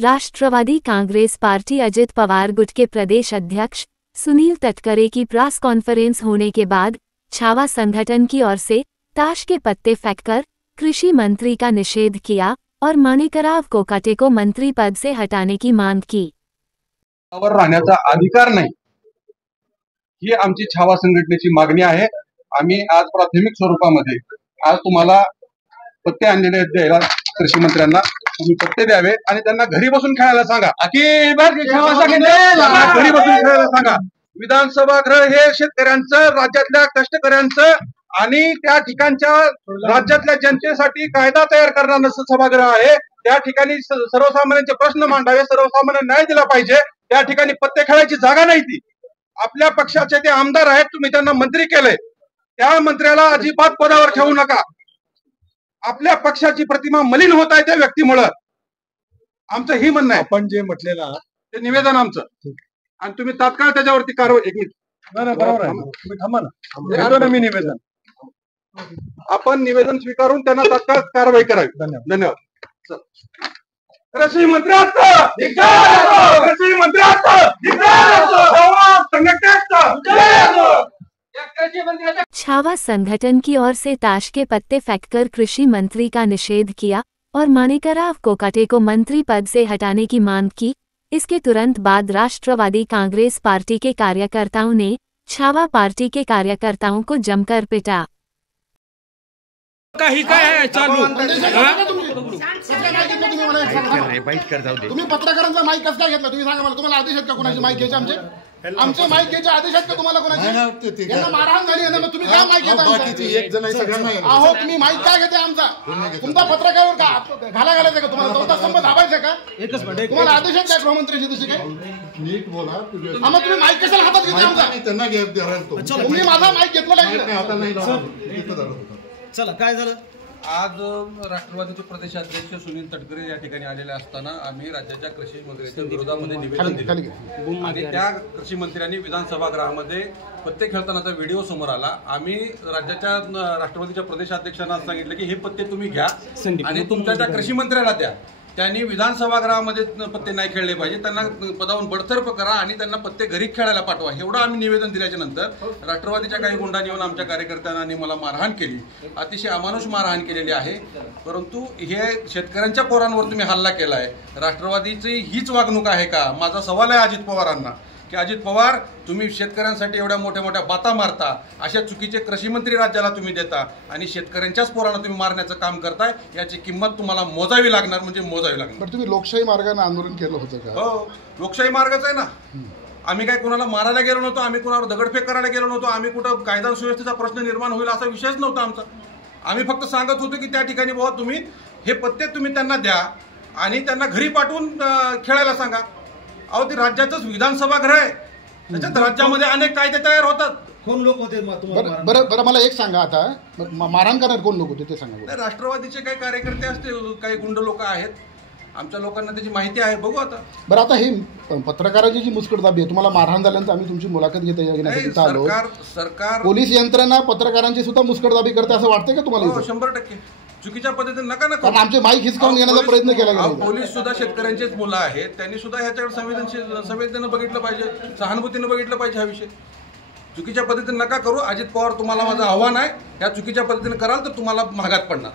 Rashtrawadi Congress party Ajit Pawar गुट के प्रदेश अध्यक्ष सुनील तटकरे की प्रेस कॉन्फ्रेंस होने के बाद छावा संगठन की ओर से ताश के पत्ते फेंककर कृषि मंत्री का निषेध किया और माणिकराव कोकाटे को मंत्री पद से हटाने की मांग की। राहण्याचा अधिकार नाही ही आमची छावा संघटनेची मागणी आहे। आम्ही आज प्राथमिक स्वरूपामध्ये आज तुम्हाला पत्ते आणलेले द्यायला कृषी मंत्र्यांना तुम्ही पत्ते द्यावे आणि त्यांना घरी बसून खेळायला सांगा। घरी बसून खेळायला सांगा। विधानसभा गृह हे शेतकऱ्यांचं, राज्यातल्या कष्टकऱ्यांचं आणि त्या ठिकाणच्या राज्यातल्या जनतेसाठी कायदा तयार करणारं सभागृह आहे। त्या ठिकाणी सर्वसामान्यांचे प्रश्न मांडावे, सर्वसामान्य न्याय दिला पाहिजे। त्या ठिकाणी पत्ते खेळायची जागा नाही ती। आपल्या पक्षाचे ते आमदार आहेत, तुम्ही त्यांना मंत्री केले, त्या मंत्र्याला अजिबात पदावर ठेवू नका। आपल्या पक्षाची प्रतिमा मलिन होत आहे त्या व्यक्तीमुळे। आमचं ही म्हणणं आहे, आपण जे म्हटलेलं ते निवेदन आमचं आणि तुम्ही तात्काळ त्याच्यावरती कारवाई। एक मिनिट, बरोबर आहे, तुम्ही थांबा ना, मी निवेदन आपण निवेदन स्वीकारून त्यांना तात्काळ कारवाई करावी। धन्यवाद। कृषी मंत्र्यांचं कृषी मंत्र्यांचं छावा संगठन की ओर से ताश के पत्ते फेंककर कृषि मंत्री का निषेध किया और माणिकराव कोकाटे को मंत्री पद से हटाने की मांग की। इसके तुरंत बाद राष्ट्रवादी कांग्रेस पार्टी के कार्यकर्ताओं ने छावा पार्टी के कार्यकर्ताओं को जमकर पिटा। काही काय आहे चालू तुम्ही पत्रकारांचा माईक कसं काय घेतला तुम्ही सांगा मला। तुम्हाला आदेश आहेत का कोणाची माईक घ्यायचे? आमचे माईक घ्यायचे आदेश आहेत का तुम्हाला कोणाची? यांना मारहाण झाली आहे ना, मग तुम्ही काय माईक घेता? अहो तुम्ही माईक काय घेते आमचा? तुमचा पत्रकारावर का घालायचं का? तुम्हाला चौथा स्तंभ दाबायचा का? तुम्हाला आदेश आहेत का गृहमंत्र्याचे तसे काय? नीट बोला। मग तुम्ही माईक कशाला हातात घेते आमचा? तुम्ही माझा माईक घेतला चला काय झालं? आज राष्ट्रवादीचे प्रदेशाध्यक्ष सुनील तटकरे या ठिकाणी आलेले असताना आम्ही राज्याच्या कृषी मंत्र्यांच्या विरोधामध्ये निवेदन दिले आणि त्या कृषी मंत्र्यांनी विधानसभागृहामध्ये पत्ते खेळतानाचा व्हिडिओ समोर आला। आम्ही राज्याच्या राष्ट्रवादीच्या प्रदेशाध्यक्षांना सांगितलं की हे पत्ते तुम्ही घ्या आणि तुमच्या त्या कृषी मंत्र्याला द्या। त्यांनी विधानसभागृहामध्ये पत्ते नाही खेळले पाहिजे, त्यांना पदावरून बडतर्फ करा आणि त्यांना पत्ते घरी खेळायला पाठवा, एवढं आम्ही निवेदन दिल्याच्या नंतर राष्ट्रवादीच्या काही गुंडांनी येऊन आमच्या कार्यकर्त्यांनी मला मारहाण केली, अतिशय अमानुष मारहाण केलेली आहे। परंतु हे शेतकऱ्यांच्या पोरांवर तुम्ही हल्ला केलाय, राष्ट्रवादीची हीच वागणूक आहे का? माझा सवाल आहे अजित पवारांना की अजित पवार, तुम्ही शेतकऱ्यांसाठी एवढ्या मोठ्या मोठ्या बाता मारता, अशा चुकीचे कृषी मंत्री राज्याला तुम्ही देता आणि शेतकऱ्यांच्याच पोरांना तुम्ही मारण्याचं काम करताय, याची किंमत तुम्हाला मोजावी लागणार, म्हणजे मोजावी लागणार। तुम्ही लोकशाही मार्गाने आंदोलन केलं होतं का? हो, लोकशाही मार्गच आहे ना। आम्ही काय कोणाला मारायला गेलो नव्हतो, आम्ही कोणावर दगडफेक करायला गेलो नव्हतो, आम्ही कुठं कायदा सुव्यवस्थेचा प्रश्न निर्माण होईल असा विषयच नव्हता आमचा। आम्ही फक्त सांगत होतो की त्या ठिकाणी बाबा तुम्ही हे पत्ते तुम्ही त्यांना द्या आणि त्यांना घरी पाठवून खेळायला सांगा। अहो, ते राज्याचंच विधानसभा गृह आहे, त्याच्यात राज्यामध्ये अनेक कायदे तयार होतात। कोण लोक होते? बरं मला एक सांगा, आता मारहाण करणार कोण लोक होते ते सांगा। राष्ट्रवादीचे काही कार्यकर्ते असतील, काही गुंड लोक आहेत, आमच्या लोकांना त्याची माहिती आहे, बघू आता। बरं, आता हे पत्रकाराची जी मुस्कटदाबी आहे, तुम्हाला मारहाण झाल्यानंतर आम्ही तुमची मुलाखत घेण्यासाठी आलो। सरकार पोलीस यंत्रणा पत्रकारांची सुद्धा मुस्कटदाबी करते असं वाटतंय का तुम्हाला? 100% चुकीच्या पद्धतीने नका आमचे माईक हिसकावून घेण्याचा प्रयत्न केला गेला। पोलीस सुद्धा शेतकऱ्यांचेच मुलं आहेत, त्यांनी सुद्धा ह्याच्याकडे संवेदनेनं बघितलं पाहिजे, सहानुभूतीनं बघितलं पाहिजे हा विषय। चुकीच्या पद्धतीने नका करू। अजित पवार, तुम्हाला माझं आव्हान आहे, या चुकीच्या पद्धतीने कराल तर तुम्हाला महागात पडणार।